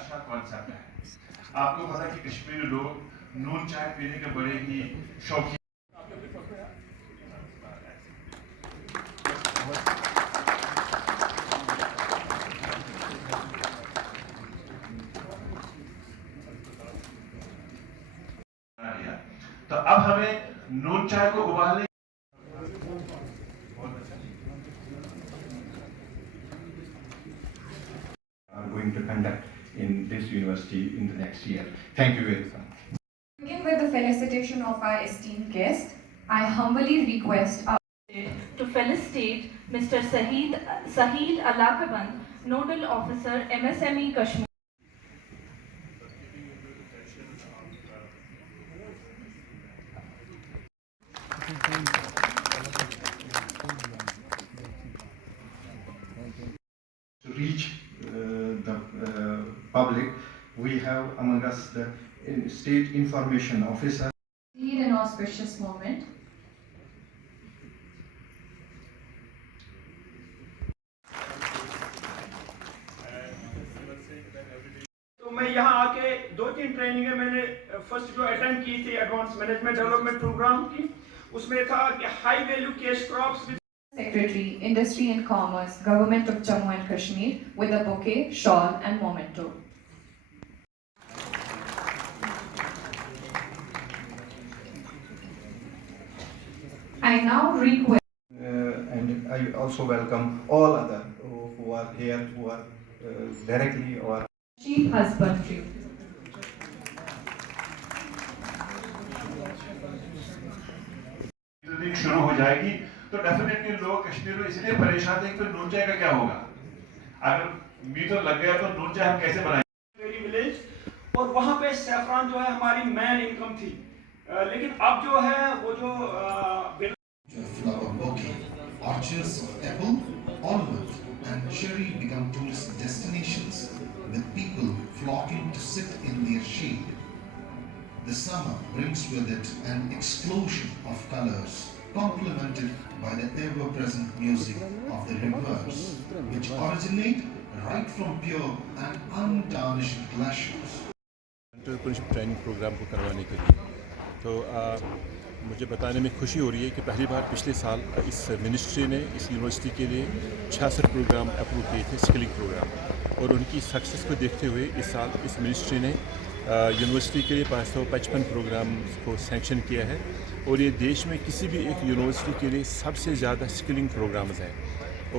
اچھا کانسیپٹ ہے. آپ کو پتا ہے کہ کشمیری لوگ نون چائے پینے کے بڑے ہی شوقین. تو اب ہمیں نون چائے کو ابالنے are going to conduct in this university in the next year. Thank you very much. Begin with the felicitation of our esteemed guest, I humbly request to felicitate Mr. Sahid Alakaband, Nodal Officer, MSME Kashmir. To reach the public, we have among us the State Information Officer. Indeed an auspicious moment. تو میں یہاں آ کے 2-3 ٹریننگیں میں نے first جو attend کی تھی advance management development programme کی, اس میں تھا کہ high value cash crops. Secretary, Industry and Commerce, Government of Jammu and Kashmir, with a bouquet, shawl and memento. I now request And I also welcome all other who are here, who are directly or Chief Husbandry. شروع ہو جائے گی تو definitely لوگ کشمیر میں اس لیے پریشان ہیں کہ نون چائے کا کیا ہوگا. اگر میٹر لگ گیا تو نون چائے ہم کیسے بنائیں گے. ولیج اور وہاں پہ سیفران جو ہے ہماری مین انکم تھی, لیکن اب جو ہے وہ جو flower bouquet, orchards of apple, almond, and cherry become tourist destinations, with people flocking to sit in their shade. The summer brings with it an explosion of colors, complemented by the ever-present music of the rivers, which originate right from pure and untarnished glaciers. Entrepreneurship training programme کو کروانے کے لیے تو مجھے بتانے میں خوشی ہو رہی ہے کہ پہلی بار پچھلے سال اس منسٹری نے اس یونیورسٹی کے لیے 66 پروگرام اپروو کیے تھے, اسکلنگ پروگرام, اور ان کی سکسیس کو دیکھتے ہوئے اس سال اس منسٹری نے یونیورسٹی کے لیے 555 پروگرام کو سینکشن کیا ہے, اور یہ دیش میں کسی بھی ایک یونیورسٹی کے لیے سب سے زیادہ اسکلنگ پروگرامز ہیں.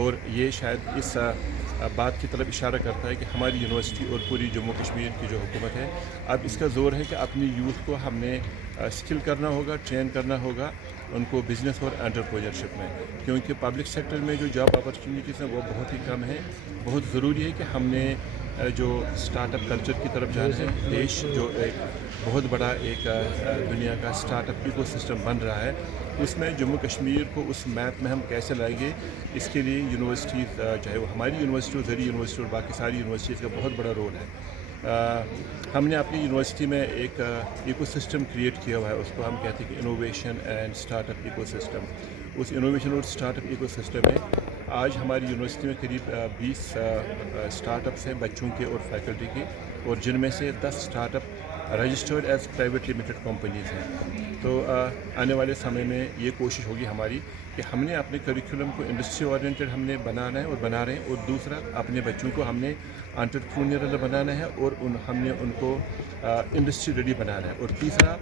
اور یہ شاید اس بات کی طرف اشارہ کرتا ہے کہ ہماری یونیورسٹی اور پوری جموں کشمیر کی جو حکومت ہے, اب اس کا زور ہے کہ اپنی یوتھ کو ہم نے اسکل کرنا ہوگا, ٹرین کرنا ہوگا ان کو بزنس اور انٹرپرینیورشپ میں, کیونکہ پبلک سیکٹر میں جو جاب اپرچونیٹیز ہیں وہ بہت ہی کم ہیں. بہت ضروری ہے کہ ہم نے جو اسٹارٹ اپ کلچر کی طرف جانا ہے. دیش جو ایک بہت بڑا ایک دنیا کا اسٹارٹ اپ ایکو سسٹم بن رہا ہے, اس میں جموں کشمیر کو اس میپ میں ہم کیسے لائیں گے, اس کے لیے یونیورسٹیز, چاہے وہ ہماری یونیورسٹی ہو, زرعی یونیورسٹی اور باقی ساری یونیورسٹیز کا بہت بڑا رول ہے. ہم نے اپنی یونیورسٹی میں ایک ایکو سسٹم کریٹ کیا ہوا ہے, اس کو ہم کہتے ہیں کہ innovation and startup ecosystem. اس انوویشن اور اسٹارٹ اپ ایکو سسٹم میں آج ہماری یونیورسٹی میں قریب 20 اسٹارٹ اپس ہیں بچوں کے اور فیکلٹی کے, اور جن میں سے 10 start up registered as private limited companies ہیں. تو آنے والے سمے میں یہ کوشش ہوگی ہماری کہ ہم نے اپنے کریکولم کو انڈسٹری اورینٹیڈ ہم نے بنانا ہے اور بنا رہے ہیں, اور دوسرا اپنے بچوں کو ہم نے انٹرپرینیورل بنانا ہے اور ہم نے ان کو انڈسٹری ریڈی بنانا ہے. اور تیسرا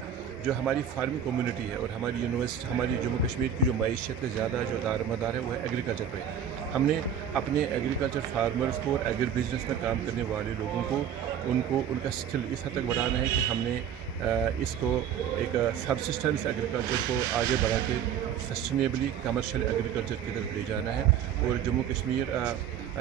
جو ہماری فارمنگ کمیونٹی ہے اور ہماری یونیورسٹی, ہماری جموں کشمیر کی جو معیشت کا زیادہ جو دار مدار ہے وہ ہے ایگریکلچر پہ. ہم نے اپنے ایگریکلچر فارمرز کو اور ایگری بزنس میں کام کرنے والے لوگوں کو ان کا اسکل اس حد تک بڑھانا ہے کہ ہم نے اس کو ایک سبسسٹنس ایگریکلچر کو آگے بڑھا کے سسٹینیبلی کمرشل ایگریکلچر کی طرف لے جانا ہے. اور جموں کشمیر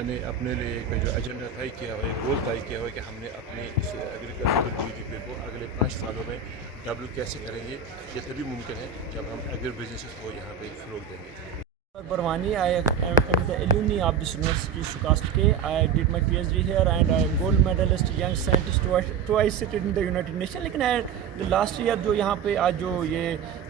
نے اپنے لیے ایک جو ایجنڈا طے کیا ہوا ہے, ایک گول طے کیا ہوا ہے کہ ہم نے اپنے اس ایگریکلچر جی ڈی پی کو اگلے 5 سالوں میں ڈبل کیسے کریں گے. یہ تبھی ممکن ہے جب ہم ایگری بزنس کو یہاں پہ فروغ دیں گے. Barwani, I am the alumni of this university, Shukast. I did my PhD here and I am gold medalist, young scientist, twice seated in the United Nations. لیکن the last year جو یہاں پہ آج جو یہ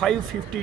550